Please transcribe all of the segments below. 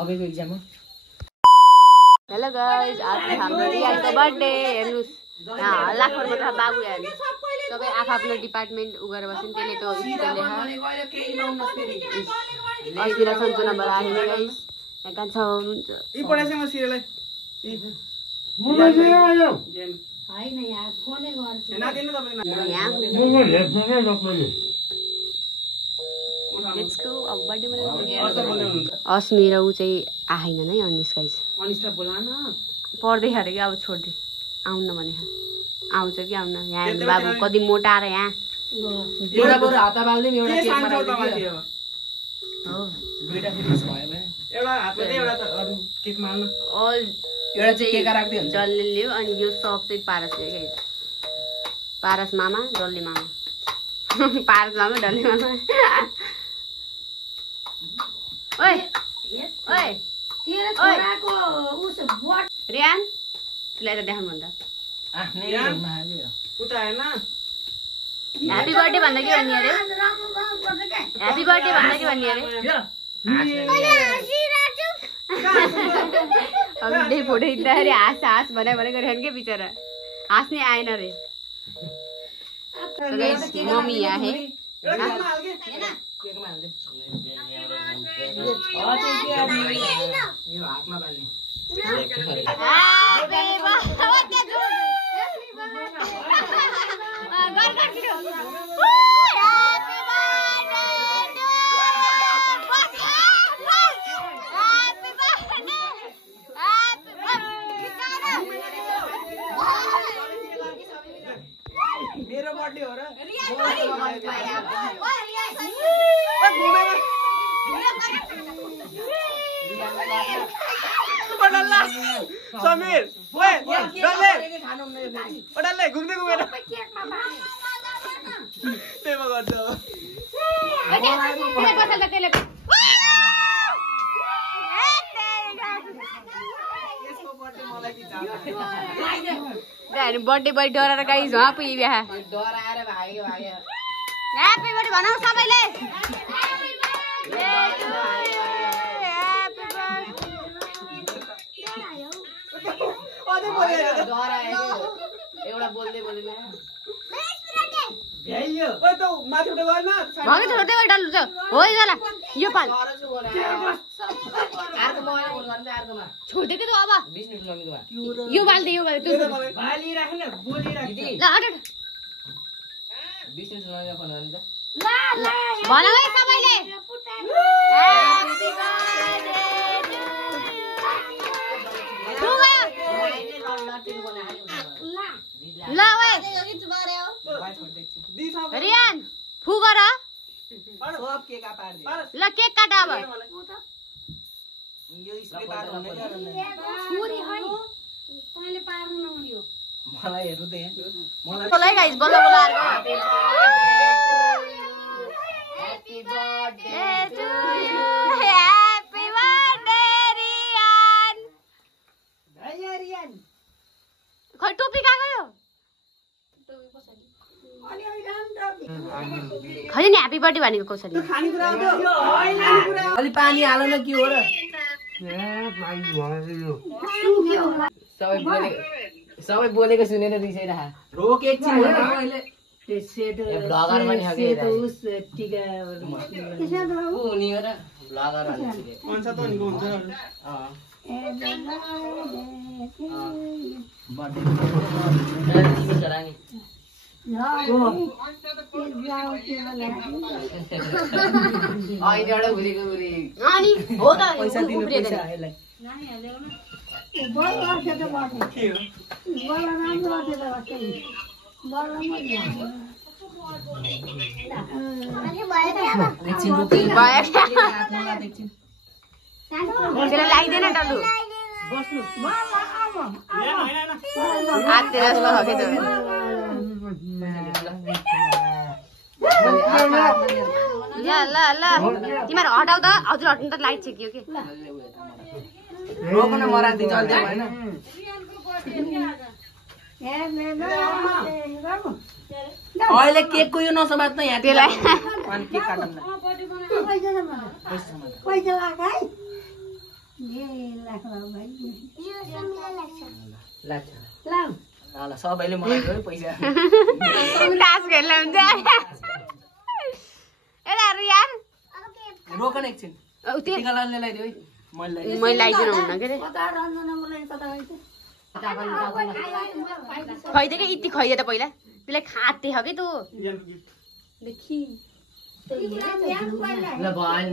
अबेको एक्जाममा। Hello guys, आज हाम्रो रियाको birthday. हेर्नुस् यहाँ हल्ला खर्च बाबु हेर्नु सबै आफ्नो डिपार्टमेन्ट उगेर बस्छन्। त्यसले त स्कुल लेखा अहितिर सन्चो नम्बर आयो गाइस। यहाँ कान्छ हुनुहुन्छ ई पढाइसँग सिरियललाई हैन यार फोनै गर्छ नादिनु तपाईले यहाँ लेट्स गो। अब बर्थडे मनाउनु अस्मी र ऊ चाहिँ आएन नै अनिस गाइस। अनिसलाई बोलान पढ्दै अरे कि अब छोड्दै आउन भने आउँछ कि आउन। यहाँ बाबु कति मोटा र यहाँ एउटा बरु हात बाल्दै एउटा केकमा राख्दै हो दुईटा फिनिस भयो भने एउटा हातमा दे एउटा त अरु केकमा हाल्न अल एउटा चाहिँ केक राख्दै हुन्छ। डल्ले ल्यायो अनि यो सब चाहिँ पारस ल्यायो गाइस। पारस मामा डल्ले मामा पारस मामा डल्ले मामा। ओइ ओइ तेरो छोराको उस बट रियान तुलाई त देखाउनु भन्दा आफ्नै रुममा आयो। उता हैन ह्यापी बर्थडे भन्दा के भन्ने अरे? ह्यापी बर्थडे भन्दा के भन्ने अरे? अब डे फोटो खिच्दाखेरि हाँस हाँस भने गरिरहनु के बिचरा हाँस्ने आएन रे। मम्मी यहाँ है एउटा केकमा हाल्के केकमा हाल्दै यो हातमा बाल्ने मेरो बर्थडे हो र समीर ओए डल्ले घुम्दै घुमेर तेमा गर्छ बर्थडे बर्थडे डराएर गाई झ्वा पुग्यो बिहा डराएर भाग्यो भाग्यो। ह्यापी बर्थडे भनौ सबैले। एउटा बोल्दै बोल्दैन भ्याइयो ओए त माथि उठे गर्न भगे छोड्दै गयो डल्लु छ हो इला यो पाल अर्को मोबाइल फोन गर्नु अर्कोमा छोड्दै के त अब 20 मिनेट लगिदो यो बाल्दै यो बाल्दै त्यो बाली राख्न बोली राख दिदी ल हट 20 मिनेट लगिदो फोन गर्नु त भनौ है सबैले ह्यापी बर्थडे ल ओए रियान फु गर सब केका पार्दै ल केक काट अब यो स्प्रे बार हुने छोरी है तैले पार्नु नहुने हो मलाई हेर्नु त यहाँ मलाई बोलाइ गाइस बल्ल बल्ल अर्को happy birthday to you happy birthday Riyan. भैया रियान खै टोपी कहाँ गयो? खै नि ह्यापी बर्थडे भनेको कसरी? खानेकुरा आउँथ्यो खानेकुरा अलि पानी हाल न के हो र सबै बोलेको सुनेर रिसाइरहा रोक एकछिन मैले ब्लगर पनि हो के उनी हो र ब्लगर भन्ने हुन्छ त नि हुन्छ बर्थडे चरानी अहिले घुरेको घुरे अनि हो त पैसा दिनु पैसा आएलाई एकछिन रोके लाग्दैन डल्लु हातले जस्तो हो के त ल ल ल तिमीहरू हटाउ त हजुर हट्नु त लाइट छेकियो के रोक्न मराक्दै चल्दै हैन अहिले केकको यो नसमात्न यहाँ त्यसलाई अनि केक काट्नु ल सबैले मलाई दियो है पैसा टास्क खेल्न हुन्छ एला रियान रोक न एकछिन टिका लाउन ल्याइदियो है मैले लगाइदिनु हुन्न के रे खैदे के यति खैदे त पहिला त्यसलाई खाते हो कि तँ ल भएन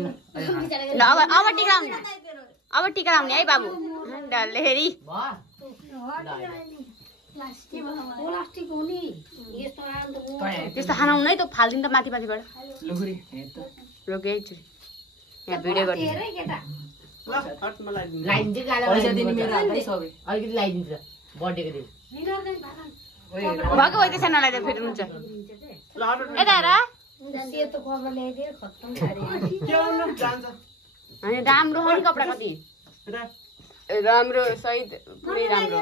ल अब टिका लाउने है बाबु डल्ले हेरी त्यस्तो खाना हुन्न है त फाल्दिनु त माथि माथिबाट लुखुरी रोके एकचोटि यहाँ भिडियो गर्ने पैसा दिने मेरो हातमै सबै अलिकति लगाइदिन्छ बर्थडेको दिन भएको होइन त्यसै नलाइदिएर फेरि हुन्छ यता हेर अनि राम्रो हो नि कपडा कति राम्रो सहित पुरै राम्रो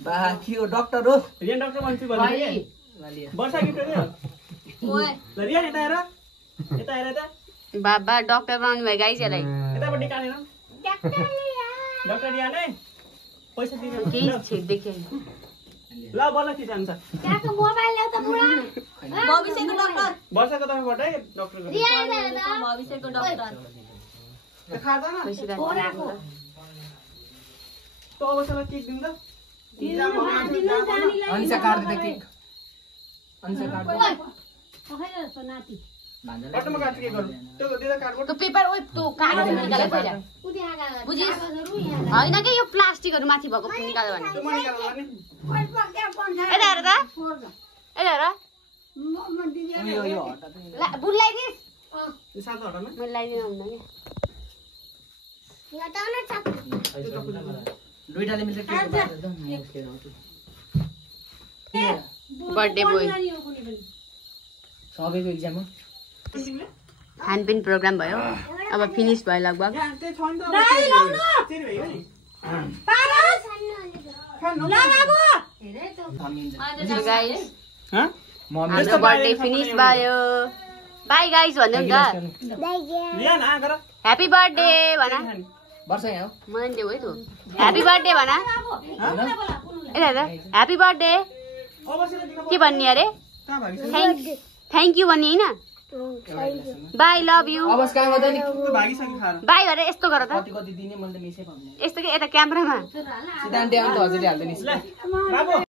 बा के हो डाक्टर हो रियान डाक्टर मान्छे भन्ने वर्षा गिफ्ट दियो ल रियान यता हेर यता हेर यता बाबा डाक्टर बनाउनु भयो गाइस यसलाई यतापट्टि काटेन डाक्टर रियान है पैसा दिनु केही छेड देखे ल बल्ल के जान्छ वर्षाको तर्फबाट है डाक्टरको खाँदैन त अवश्यलाई केक दिनु त अनिसा काट्दै केक अनिसा काट्दै बाटोमा काट्छु के गर्नु त्यो दिँदा काटबाट त्यो पेपर ओइ त्यो कागज निकाले पहिला बुझिस होइन के यो प्लास्टिकहरू माथि भएको निकाल्यो भने त्यो मैले निकाल्नु यता हेर त यता हेर यो हटा बुढ लगाइदिस् यो सातो हटाउनु मैले लगाइदिनु हुन्न दुईटाले मिल्छ के बर्थडे बोय सबैको एक्जाम हो खानपिन प्रोग्राम भयो अब फिनिस भयो लगभग त्यही छ नि त चेरी भयो नि गाइस ह हाम्रो बर्थडे फिनिस भयो बाई गाइस भन्नु नि त रियान आ गर ह्यापी बर्थडे भना वर्ष यहाँ हो मलाई देऊ है तँ ह्यापी बर्थडे भना यता हेर ह्यापी बर्थडे अवश्यलाई दिन के भन्ने अरे कहाँ भागी थ्याङ्क यू भन्ने होइन बाई लभ यु अबस कहाँ गर्दै नि त्यो भागिसक्यो खाएर बाई भएर यस्तो गर त कति कति दिने मैले त मिसै भन्ने यस्तो के यता क्यामेरामा सिद्धान्त अन्त हजुरले हाल्दै नि ल राबो